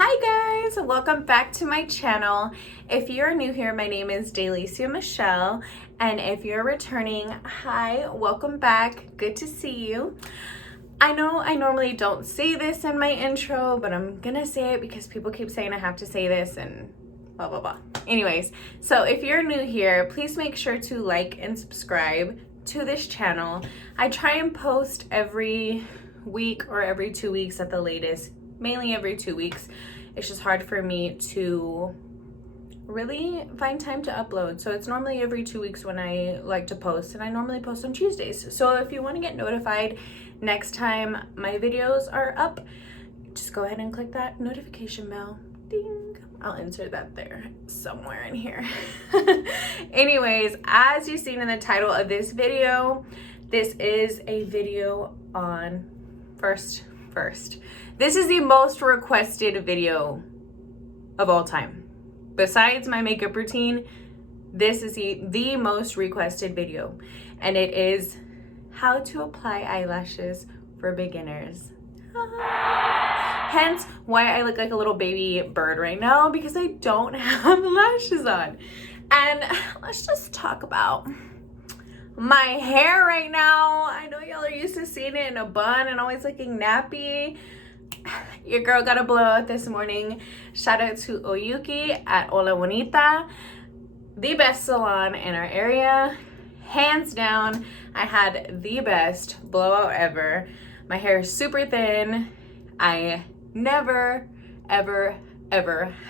Hi guys, welcome back to my channel. If you're new here, my name is Delicia Michelle, and if you're returning, hi, welcome back, good to see you. I know I normally don't say this in my intro, but I'm gonna say it because people keep saying I have to say this and blah blah blah. Anyways, so if you're new here, please make sure to like and subscribe to this channel. I try and post every week or every 2 weeks at the latest, mainly every 2 weeks. It's just hard for me to really find time to upload. So it's normally every 2 weeks when I like to post, and I normally post on Tuesdays. So if you want to get notified next time my videos are up, just go ahead and click that notification bell. Ding. I'll insert that there somewhere in here. Anyways, as you've seen in the title of this video, this is a video on first. This is the most requested video of all time. Besides my makeup routine, this is the most requested video, and it is how to apply eyelashes for beginners. Hence why I look like a little baby bird right now, because I don't have lashes on. And let's just talk about my hair right now. I know y'all are used to seeing it in a bun and always looking nappy. Your girl got a blowout this morning. Shout out to Oyuki at Hola Bonita, the best salon in our area. Hands down, I had the best blowout ever. My hair is super thin. I never, ever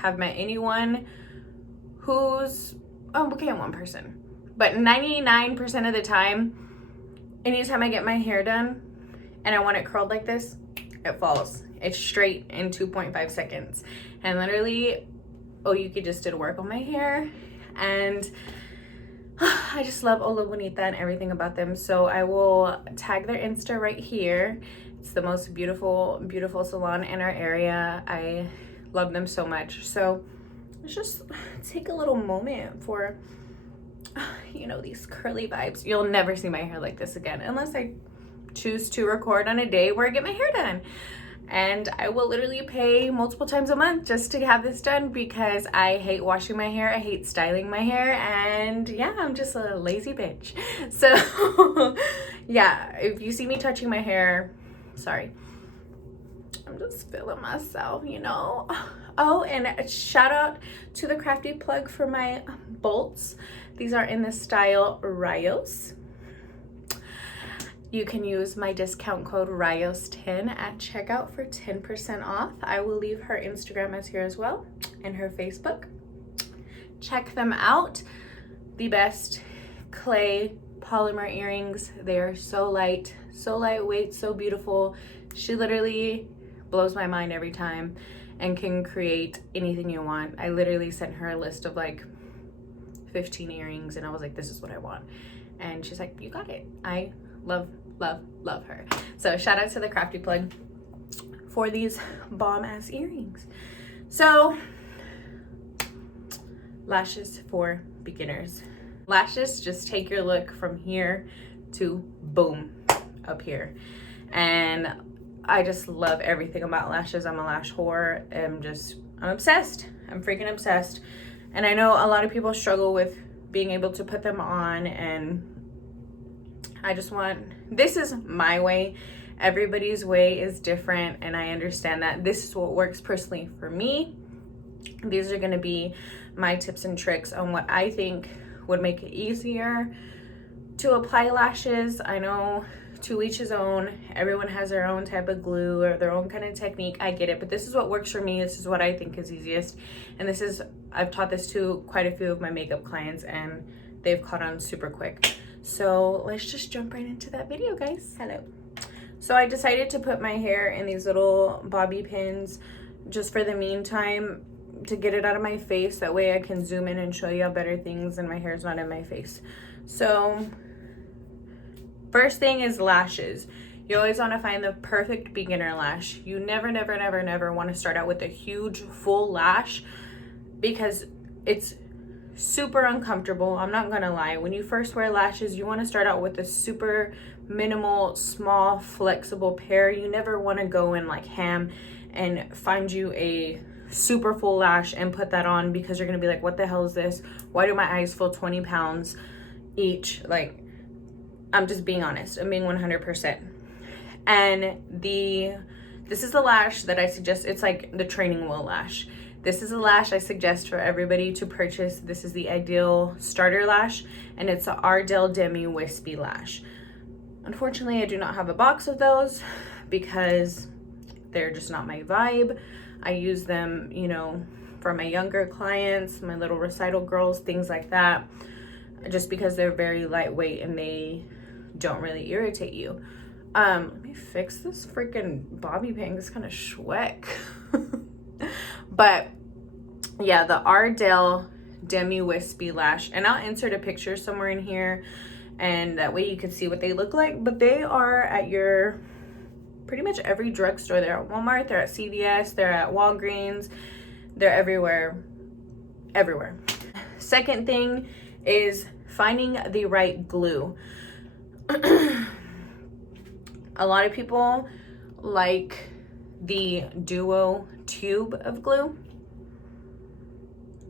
have met anyone who's, okay, one person. But 99% of the time, anytime I get my hair done and I want it curled like this, it falls. It's straight in 2.5 seconds. And literally, Oyuki just did work on my hair. And I just love Hola Bonita and everything about them. So I will tag their Insta right here. It's the most beautiful salon in our area. I love them so much. So let's just take a little moment for, you know, these curly vibes. You'll never see my hair like this again unless I choose to record on a day where I get my hair done. And I will literally pay multiple times a month just to have this done, because I hate washing my hair, I hate styling my hair, and yeah, I'm just a lazy bitch. So yeah, if you see me touching my hair, sorry. I'm just feeling myself, you know. Oh, and a shout out to the Crafty Plug for my bolts. These are in the style Rayos. You can use my discount code RAYOS10 at checkout for 10% off. I will leave her Instagram as here as well, and her Facebook. Check them out. The best clay polymer earrings. They are so light, so lightweight, so beautiful. She literally blows my mind every time and can create anything you want. I literally sent her a list of like 15 earrings, and I was like, this is what I want. And she's like, you got it. I love her. So shout out to the Crafty Plug for these bomb ass earrings. So lashes for beginners. Lashes just take your look from here to boom up here. And I just love everything about lashes. I'm a lash whore. I'm obsessed. I'm freaking obsessed. And I know a lot of people struggle with being able to put them on, and this is my way. Everybody's way is different, and I understand that. This is what works personally for me. These are gonna be my tips and tricks on what I think would make it easier to apply lashes. I know to each his own. Everyone has their own type of glue or their own kind of technique. I get it, but this is what works for me. This is what I think is easiest. And I've taught this to quite a few of my makeup clients, and they've caught on super quick. So let's just jump right into that video, guys. Hello. So I decided to put my hair in these little bobby pins just for the meantime, to get it out of my face. That way I can zoom in and show you better things and my hair's not in my face. So first thing is lashes. You always want to find the perfect beginner lash. You never want to start out with a huge full lash, because it's super uncomfortable. I'm not gonna lie. When you first wear lashes, you want to start out with a super minimal, small, flexible pair. You never want to go in like ham and find you a super full lash and put that on, because you're gonna be like, what the hell is this? Why do my eyes feel 20 pounds each? Like, I'm just being honest. I'm being 100%. And this is the lash that I suggest. It's like the training wheel lash. This is a lash I suggest for everybody to purchase. This is the ideal starter lash, and it's the Ardell Demi Wispy Lash. Unfortunately, I do not have a box of those because they're just not my vibe. I use them, you know, for my younger clients, my little recital girls, things like that, just because they're very lightweight and they don't really irritate you. Let me fix this freaking bobby pin. It's kind of schweck. But yeah, the Ardell Demi Wispy Lash, and I'll insert a picture somewhere in here, and that way you can see what they look like. But they are at your pretty much every drugstore. They're at Walmart, they're at CVS, they're at Walgreens, they're everywhere. Second thing is finding the right glue. A lot of people like the Duo tube of glue.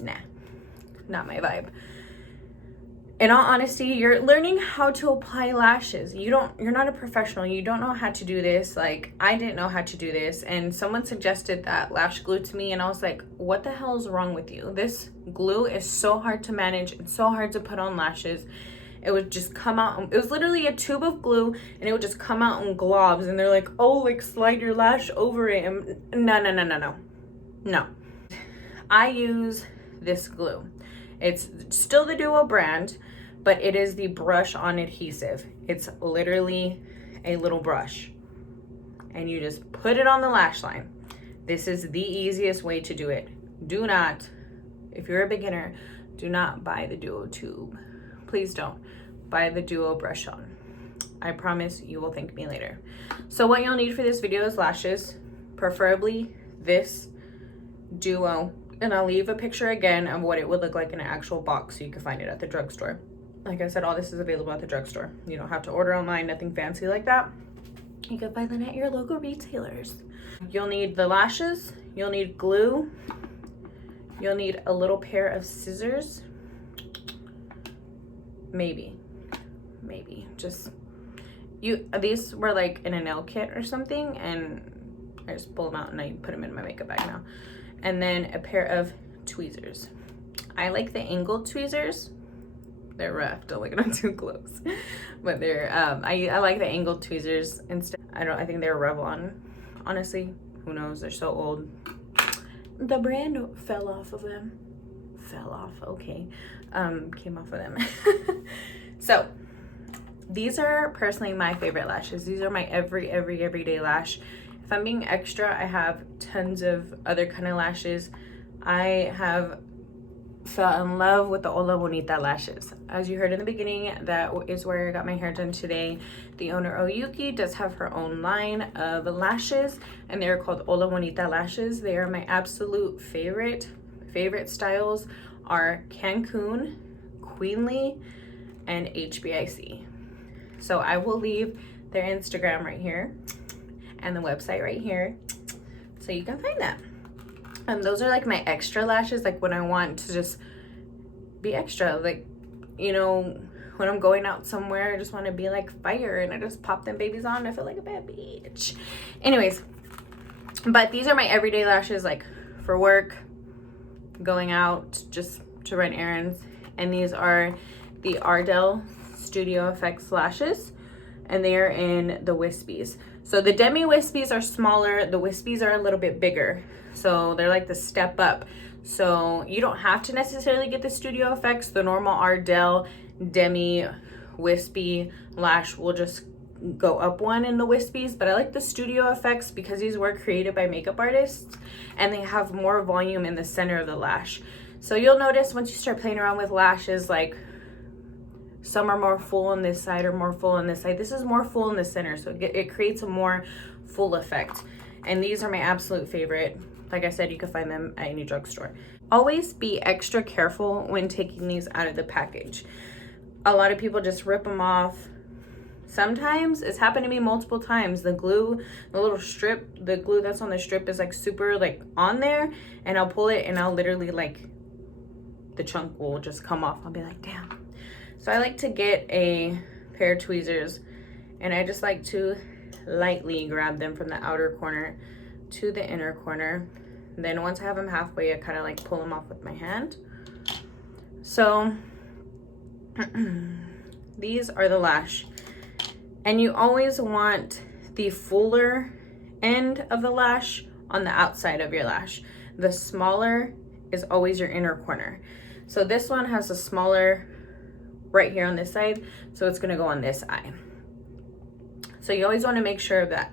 Nah, not my vibe. In all honesty, you're learning how to apply lashes. You're not a professional. You don't know how to do this. Like, I didn't know how to do this, and someone suggested that lash glue to me, and I was like, what the hell is wrong with you? This glue is so hard to manage. It's so hard to put on lashes. It would just come out. It was literally a tube of glue, and it would just come out in globs, and they're like, oh, like slide your lash over it. And no. I use this glue. It's still the Duo brand, but it is the brush on adhesive. It's literally a little brush, and you just put it on the lash line. This is the easiest way to do it. Do not, if you're a beginner, do not buy the Duo tube. Please don't buy the Duo brush on. I promise you will thank me later. So what you'll need for this video is lashes, preferably this Duo. And I'll leave a picture again of what it would look like in an actual box so you can find it at the drugstore. Like I said, all this is available at the drugstore. You don't have to order online, nothing fancy like that. You can find them at your local retailers. You'll need the lashes, you'll need glue, you'll need a little pair of scissors. Maybe. Just, these were like in a nail kit or something, and I just pull them out and I put them in my makeup bag now. And then a pair of tweezers. I like the angled tweezers. They're rough, don't look at them too close. But they're, I like the angled tweezers instead. I think they're Revlon. Honestly, who knows, they're so old. The brand fell off of them. Okay. Came off of them. So, these are personally my favorite lashes. These are my everyday lash. If I'm being extra, I have tons of other kind of lashes. I have fell in love with the Hola Bonita lashes. As you heard in the beginning, that is where I got my hair done today. The owner, Oyuki, does have her own line of lashes, and they're called Hola Bonita lashes. They are my absolute favorite. Favorite styles are Cancun, Queenly, and HBIC. So I will leave their Instagram right here and the website right here so you can find that. And those are like my extra lashes, like when I want to just be extra, like, you know, when I'm going out somewhere, I just want to be like fire, and I just pop them babies on. I feel like a bad bitch. Anyways, but these are my everyday lashes, like for work, going out, just to run errands. And these are the Ardell Studio Effects lashes, and they are in the Wispies. So the Demi Wispies are smaller, the Wispies are a little bit bigger. So they're like the step up. So you don't have to necessarily get the Studio Effects. The normal Ardell Demi Wispy lash will just go up one in the Wispies, but I like the Studio Effects because these were created by makeup artists, and they have more volume in the center of the lash. So you'll notice once you start playing around with lashes, like some are more full on this side or more full on this side. This is more full in the center, so it creates a more full effect. And these are my absolute favorite. Like I said, you can find them at any drugstore. Always be extra careful when taking these out of the package. A lot of people just rip them off, Sometimes it's happened to me multiple times. The glue, the little strip, the glue that's on the strip is like super like on there, and I'll pull it and I'll literally like, the chunk will just come off. I'll be like, damn. So I like to get a pair of tweezers, and I just like to lightly grab them from the outer corner to the inner corner. Then once I have them halfway, I kind of like pull them off with my hand. So these are the lash, and you always want the fuller end of the lash on the outside of your lash. The smaller is always your inner corner. So this one has a smaller right here on this side, so it's gonna go on this eye. So you always want to make sure of that.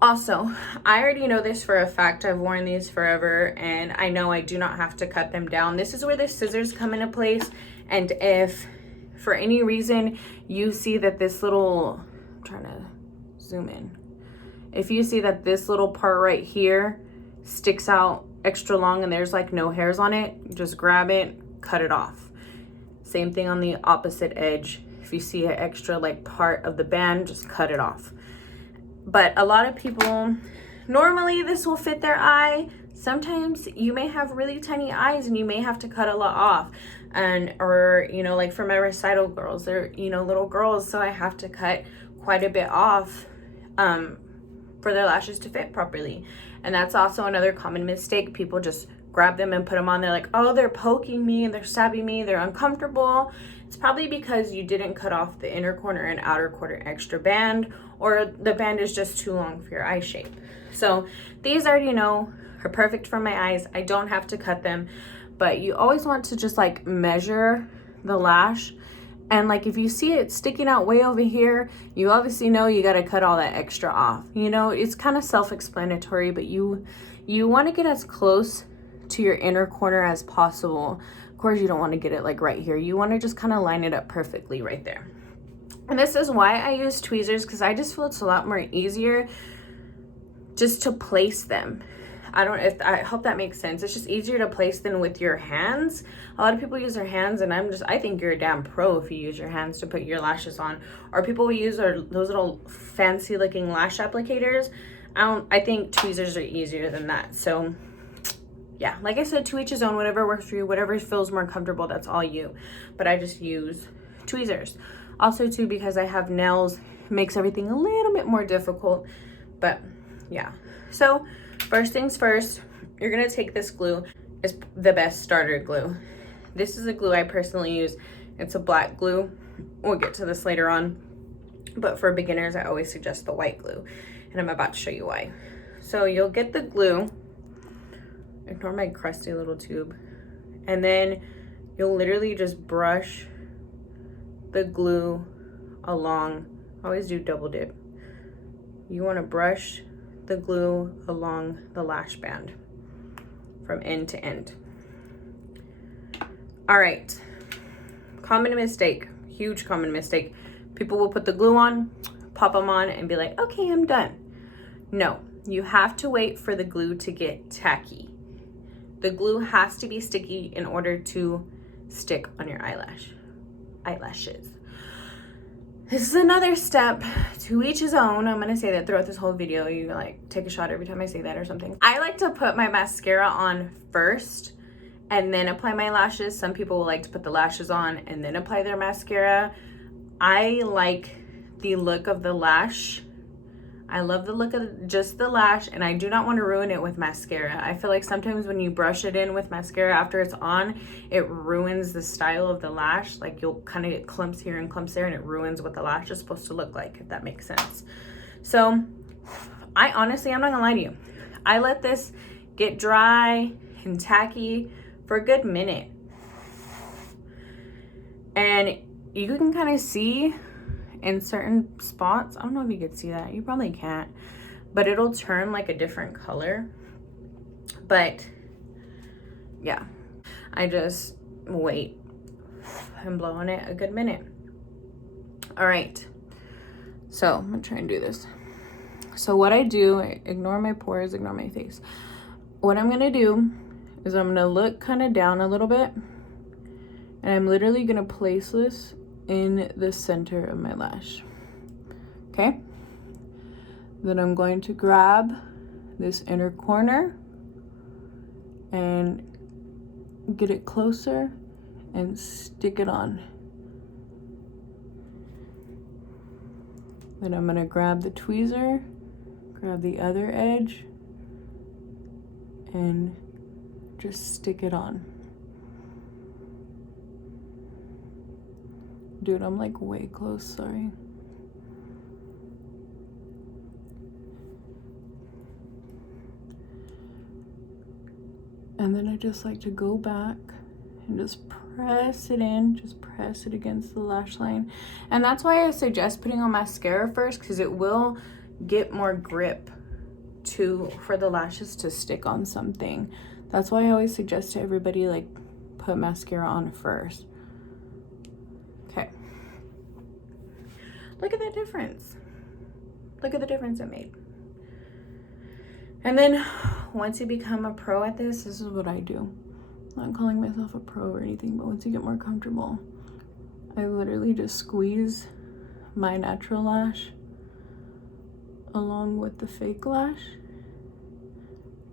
Also, I already know this for a fact. I've worn these forever, and I know I do not have to cut them down. This is where the scissors come into place. And if for any reason you see that this little, I'm trying to zoom in. If you see that this little part right here sticks out extra long and there's like no hairs on it, just grab it, cut it off. Same thing on the opposite edge. If you see an extra like part of the band, just cut it off. But a lot of people, normally this will fit their eye. Sometimes you may have really tiny eyes and you may have to cut a lot off. And, or, you know, like for my recital girls, they're, you know, little girls. So I have to cut quite a bit off for their lashes to fit properly. And that's also another common mistake. People just grab them and put them on. They're like, oh, they're poking me, they're stabbing me, they're uncomfortable. It's probably because you didn't cut off the inner corner and outer corner extra band, or the band is just too long for your eye shape. So these I already know are perfect for my eyes. I don't have to cut them, but you always want to just like measure the lash. And like if you see it sticking out way over here, you obviously know you got to cut all that extra off. You know, it's kind of self-explanatory, but you want to get as close to your inner corner as possible. Of course, you don't want to get it like right here. You want to just kind of line it up perfectly right there. And this is why I use tweezers, because I just feel it's a lot more easier just to place them. I hope that makes sense. It's just easier to place than with your hands. A lot of people use their hands, and I think you're a damn pro if you use your hands to put your lashes on. Or people will use those little fancy looking lash applicators. I think tweezers are easier than that. So yeah, like I said, to each his own, whatever works for you, whatever feels more comfortable, that's all you. But I just use tweezers. Also too, because I have nails, it makes everything a little bit more difficult. But yeah, so first things first, you're gonna take this glue. It's the best starter glue. This is a glue I personally use. It's a black glue. We'll get to this later on. But for beginners, I always suggest the white glue. And I'm about to show you why. So you'll get the glue. Ignore my crusty little tube. And then you'll literally just brush the glue along. Always do double dip. You want to brush the glue along the lash band from end to end. All right, common mistake, huge common mistake. People will put the glue on, pop them on, and be like, okay, I'm done. No, you have to wait for the glue to get tacky. The glue has to be sticky in order to stick on your eyelashes. This is another step, to each his own. I'm gonna say that throughout this whole video. You like take a shot every time I say that or something. I like to put my mascara on first and then apply my lashes. Some people will like to put the lashes on and then apply their mascara. I like the look of the lash. I love the look of just the lash, and I do not want to ruin it with mascara. I feel like sometimes when you brush it in with mascara after it's on, it ruins the style of the lash. Like you'll kind of get clumps here and clumps there, and it ruins what the lash is supposed to look like, if that makes sense. So I honestly, I'm not gonna lie to you. I let this get dry and tacky for a good minute. And you can kind of see in certain spots, I don't know if you could see that, you probably can't, but it'll turn like a different color. But yeah, I just wait and blow on it a good minute. All right, so I'm gonna try and do this. So what I do, ignore my pores, ignore my face. What I'm gonna do is I'm gonna look kind of down a little bit, and I'm literally gonna place this in the center of my lash. Okay? Then I'm going to grab this inner corner and get it closer and stick it on. Then I'm gonna grab the tweezer, grab the other edge, and just stick it on. Dude, I'm like way close, sorry. And then I just like to go back and just press it in, just press it against the lash line. And that's why I suggest putting on mascara first, because it will get more grip for the lashes to stick on something. That's why I always suggest to everybody, like, put mascara on first. Okay. Look at that difference. Look at the difference it made. And then once you become a pro at this, this is what I do. I'm not calling myself a pro or anything, but once you get more comfortable, I literally just squeeze my natural lash along with the fake lash.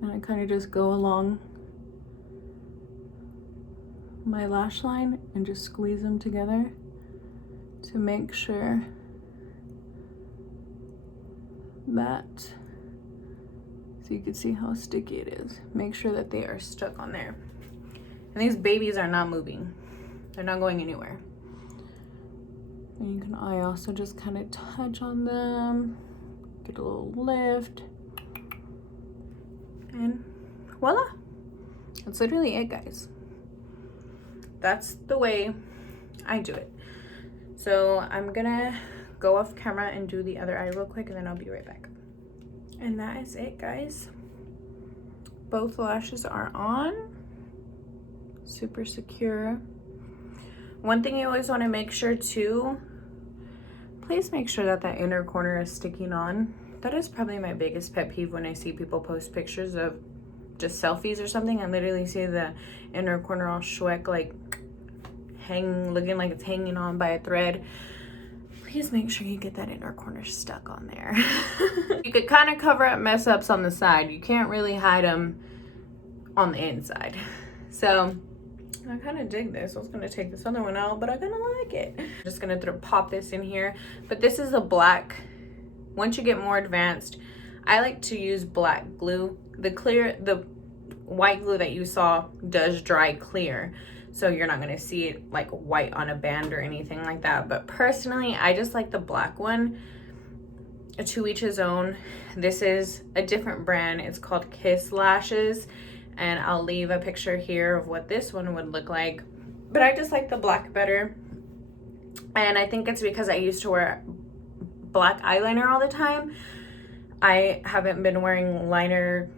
And I kind of just go along my lash line and just squeeze them together to make sure that, so you can see how sticky it is. Make sure that they are stuck on there. And these babies are not moving. They're not going anywhere. And you can, I also just kind of touch on them, get a little lift, and voila. That's literally it, guys. That's the way I do it. So I'm gonna go off camera and do the other eye real quick, and then I'll be right back. And that is it, guys. Both lashes are on. Super secure. One thing you always want to make sure too, please make sure that that inner corner is sticking on. That is probably my biggest pet peeve when I see people post pictures of just selfies or something. I literally see the inner corner all schweck, like looking like it's hanging on by a thread. Please make sure you get that inner corner stuck on there. You could kind of cover up mess ups on the side. You can't really hide them on the inside. So I kind of dig this. I was gonna take this other one out, but I kind of like it. I'm just gonna pop this in here. But this is a black. Once you get more advanced, I like to use black glue. The white glue that you saw does dry clear, so you're not gonna see it like white on a band or anything like that. But personally, I just like the black one. To each his own. This is a different brand. It's called Kiss Lashes, and I'll leave a picture here of what this one would look like. But I just like the black better, and I think it's because I used to wear black eyeliner all the time. I haven't been wearing liner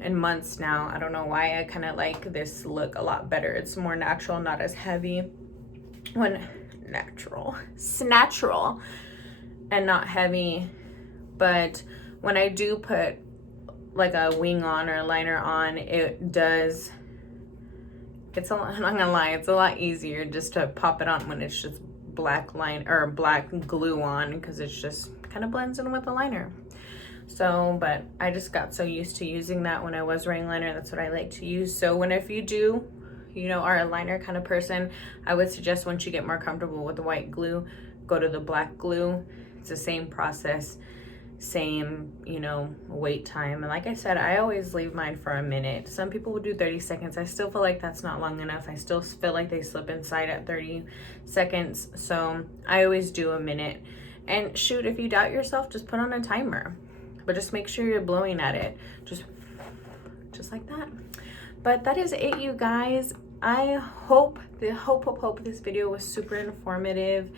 in months now. I don't know why. I kind of like this look a lot better. It's more natural, not as heavy. It's natural and not heavy. But when I do put like a wing on or a liner on, it does, I'm not gonna lie, it's a lot easier just to pop it on when it's just black line or black glue on, because it's just kind of blends in with the liner. So, but I just got so used to using that when I was wearing liner. That's what I like to use. So if you do, are a liner kind of person, I would suggest once you get more comfortable with the white glue, go to the black glue. It's the same process, same, wait time. And like I said, I always leave mine for a minute. Some people would do 30 seconds. I still feel like that's not long enough. I still feel like they slip inside at 30 seconds. So I always do a minute. And shoot, if you doubt yourself, just put on a timer. But just make sure you're blowing at it. Just like that. But that is it, you guys. I hope this video was super informative.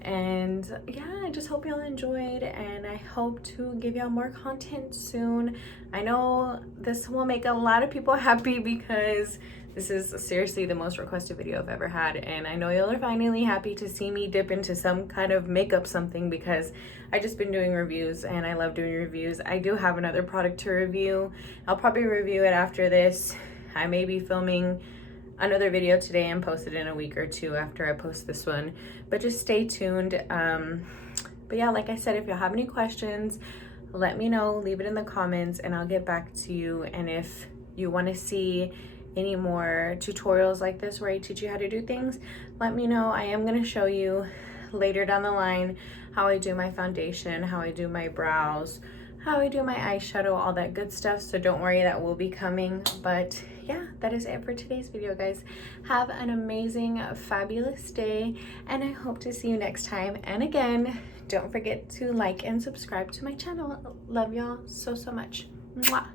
And yeah, I just hope y'all enjoyed, and I hope to give y'all more content soon. I know this will make a lot of people happy because this is seriously the most requested video I've ever had, and I know y'all are finally happy to see me dip into some kind of makeup something, because I just been doing reviews and I love doing reviews. I do have another product to review. I'll probably review it after this. I may be filming another video today and post it in a week or two after I post this one, but just stay tuned. But yeah, like I said, if you have any questions, let me know, leave it in the comments, and I'll get back to you. And if you want to see any more tutorials like this where I teach you how to do things, let me know. I am going to show you later down the line how I do my foundation, how I do my brows, how I do my eyeshadow, all that good stuff. So don't worry, that will be coming. But yeah, that is it for today's video, guys. Have an amazing, fabulous day, and I hope to see you next time. And again, don't forget to like and subscribe to my channel. Love y'all so much. Mwah.